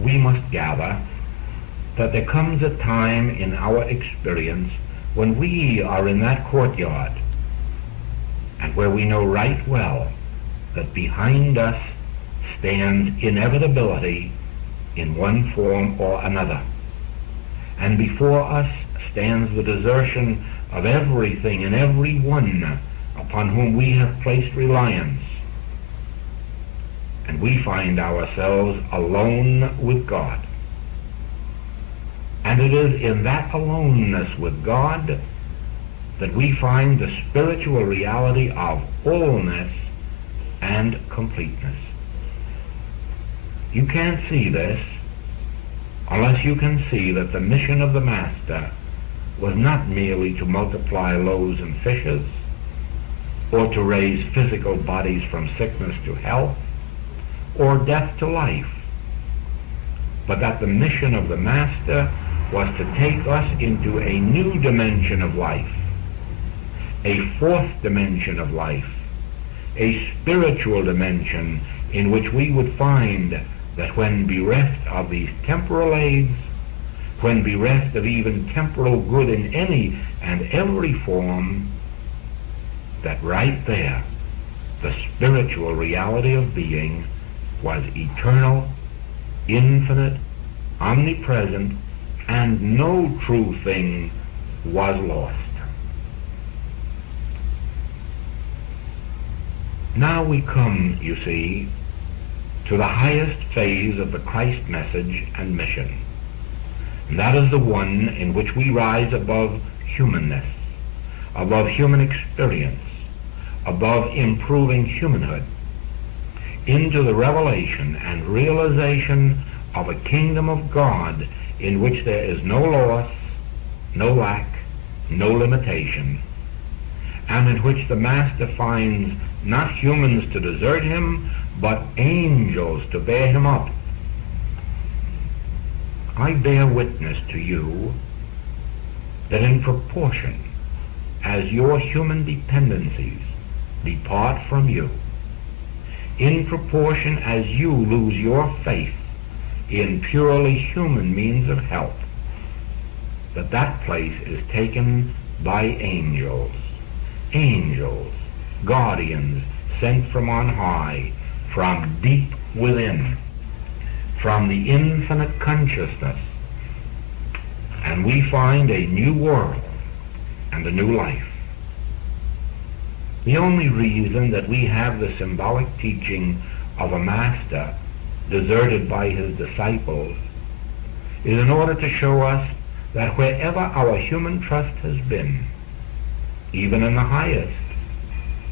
we must gather that there comes a time in our experience when we are in that courtyard and where we know right well that behind us stands inevitability in one form or another, and before us stands the desertion of everything and everyone upon whom we have placed reliance, and we find ourselves alone with God. And it is in that aloneness with God that we find the spiritual reality of wholeness and completeness. You can't see this unless you can see that the mission of the Master was not merely to multiply loaves and fishes, or to raise physical bodies from sickness to health, or death to life, but that the mission of the Master was to take us into a new dimension of life, a fourth dimension of life, a spiritual dimension in which we would find that when bereft of these temporal aids, when bereft of even temporal good in any and every form, that right there, the spiritual reality of being was eternal, infinite, omnipresent, and no true thing was lost. Now we come, you see, to the highest phase of the Christ message and mission. And that is the one in which we rise above humanness, above human experience, above improving humanhood, into the revelation and realization of a kingdom of God in which there is no loss, no lack, no limitation, and in which the Master finds not humans to desert him, but angels to bear him up. I bear witness to you that in proportion as your human dependencies depart from you, in proportion as you lose your faith in purely human means of help, that place is taken by angels, guardians sent from on high, from deep within, from the infinite consciousness, and we find a new world and a new life. The only reason that we have the symbolic teaching of a Master deserted by his disciples is in order to show us that wherever our human trust has been, even in the highest,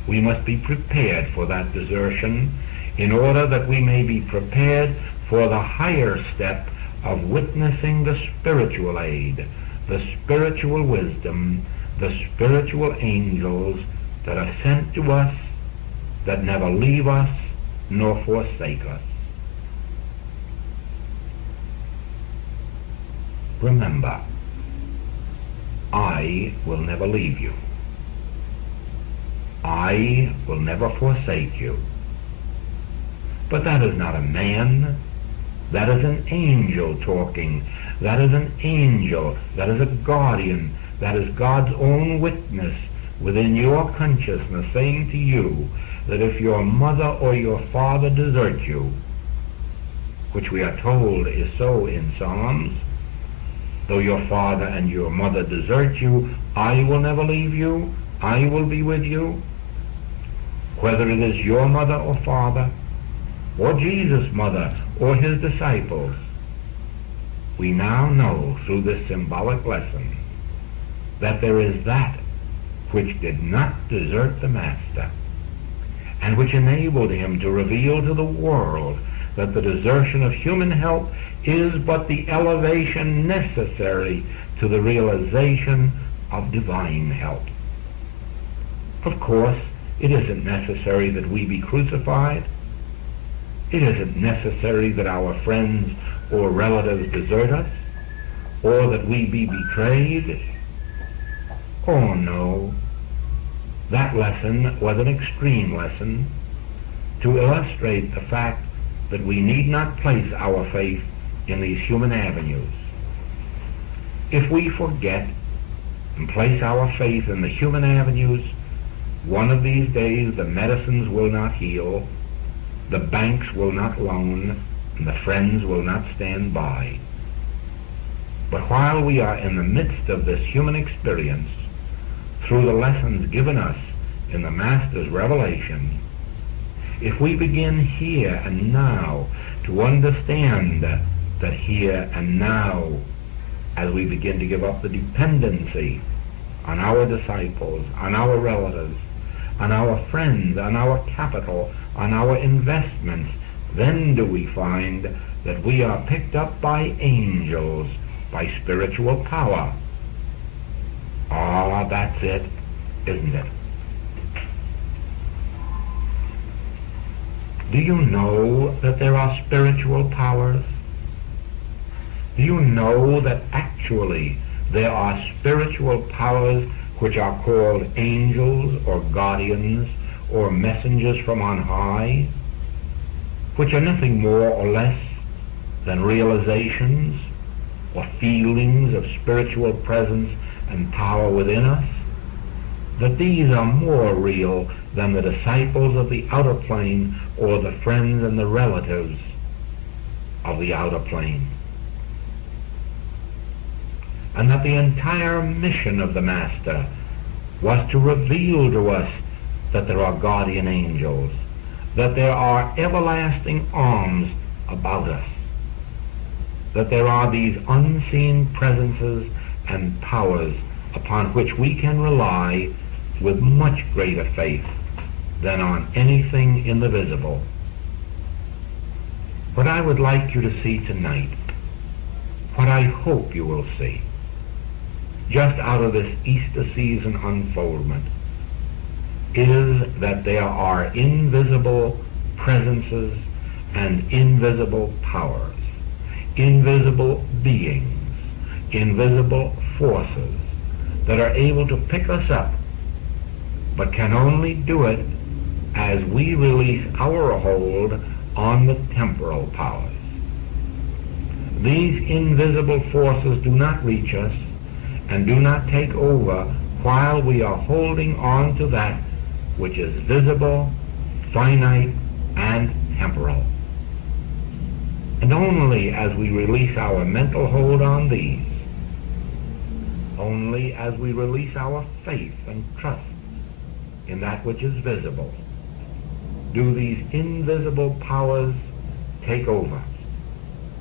we must be prepared for that desertion in order that we may be prepared for the higher step of witnessing the spiritual aid, the spiritual wisdom, the spiritual angels that are sent to us, that never leave us nor forsake us. Remember, I will never leave you. I will never forsake you. But that is not a man. That is an angel talking. That is an angel. That is a guardian. That is God's own witness within your consciousness saying to you that if your mother or your father desert you, which we are told is so in Psalms, though your father and your mother desert you, I will never leave you. I will be with you. Whether it is your mother or father, or Jesus' mother, or his disciples, we now know through this symbolic lesson that there is that which did not desert the Master, and which enabled him to reveal to the world that the desertion of human help is but the elevation necessary to the realization of divine help. Of course, it isn't necessary that we be crucified. It isn't necessary that our friends or relatives desert us, or that we be betrayed. Oh no, that lesson was an extreme lesson to illustrate the fact that we need not place our faith in these human avenues. If we forget and place our faith in the human avenues, one of these days the medicines will not heal, the banks will not loan, and the friends will not stand by. But while we are in the midst of this human experience, through the lessons given us in the Master's revelation, if we begin here and now to understand that here and now, as we begin to give up the dependency on our disciples, on our relatives, on our friends, on our capital, on our investments, then do we find that we are picked up by angels, by spiritual power. Ah, that's it, isn't it? Do you know that there are spiritual powers? Do you know that actually there are spiritual powers which are called angels or guardians or messengers from on high, which are nothing more or less than realizations or feelings of spiritual presence and power within us? That these are more real than the disciples of the outer plane or the friends and the relatives of the outer plane. And that the entire mission of the Master was to reveal to us that there are guardian angels, that there are everlasting arms about us, that there are these unseen presences and powers upon which we can rely with much greater faith than on anything in the visible. What I would like you to see tonight, what I hope you will see, just out of this Easter season unfoldment, is that there are invisible presences and invisible powers, invisible beings, invisible forces that are able to pick us up, but can only do it as we release our hold on the temporal powers. These invisible forces do not reach us and do not take over while we are holding on to that which is visible, finite, and temporal. And only as we release our mental hold on these, only as we release our faith and trust in that which is visible, do these invisible powers take over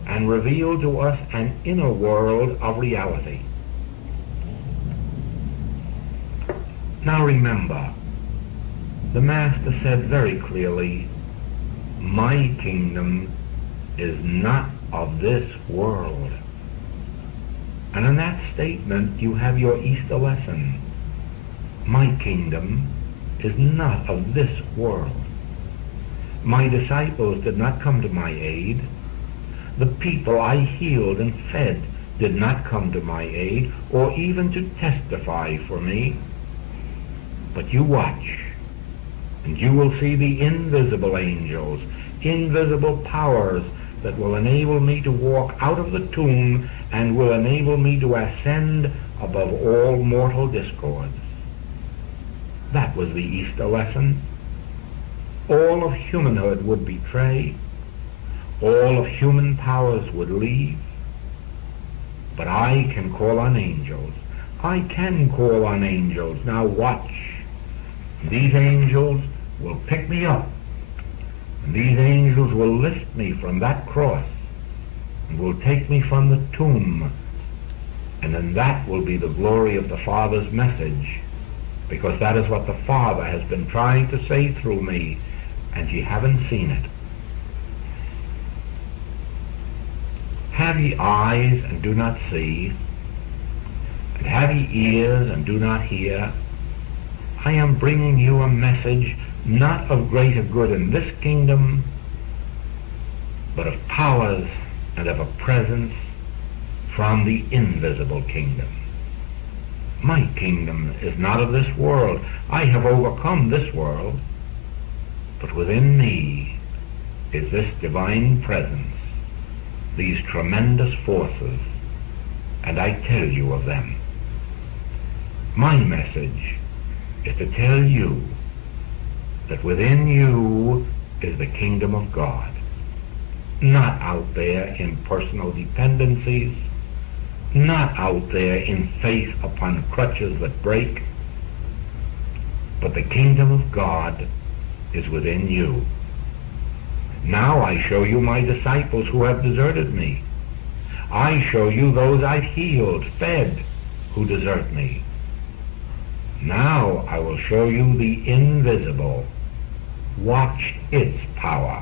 and reveal to us an inner world of reality. Now remember, the Master said very clearly, my kingdom is not of this world. And in that statement you have your Easter lesson. My kingdom is not of this world. My disciples did not come to my aid. The people I healed and fed did not come to my aid or even to testify for me. But you watch, and you will see the invisible angels, invisible powers that will enable me to walk out of the tomb and will enable me to ascend above all mortal discords. That was the Easter lesson. All of humanhood would betray, all of human powers would leave, but I can call on angels. I can call on angels. Now watch. These angels will pick me up, and these angels will lift me from that cross and will take me from the tomb, and then that will be the glory of the Father's message, because that is what the Father has been trying to say through me, and ye haven't seen it. Have ye eyes and do not see, and have ye ears and do not hear? I am bringing you a message not of greater good in this kingdom, but of powers and of a presence from the invisible kingdom. My kingdom is not of this world. I have overcome this world, but within me is this divine presence, these tremendous forces, and I tell you of them. My message is to tell you that within you is the kingdom of God, not out there in personal dependencies, not out there in faith upon crutches that break, but the kingdom of God is within you. Now I show you my disciples who have deserted me. I show you those I've healed, fed, who desert me. Now I will show you the invisible. Watch its power.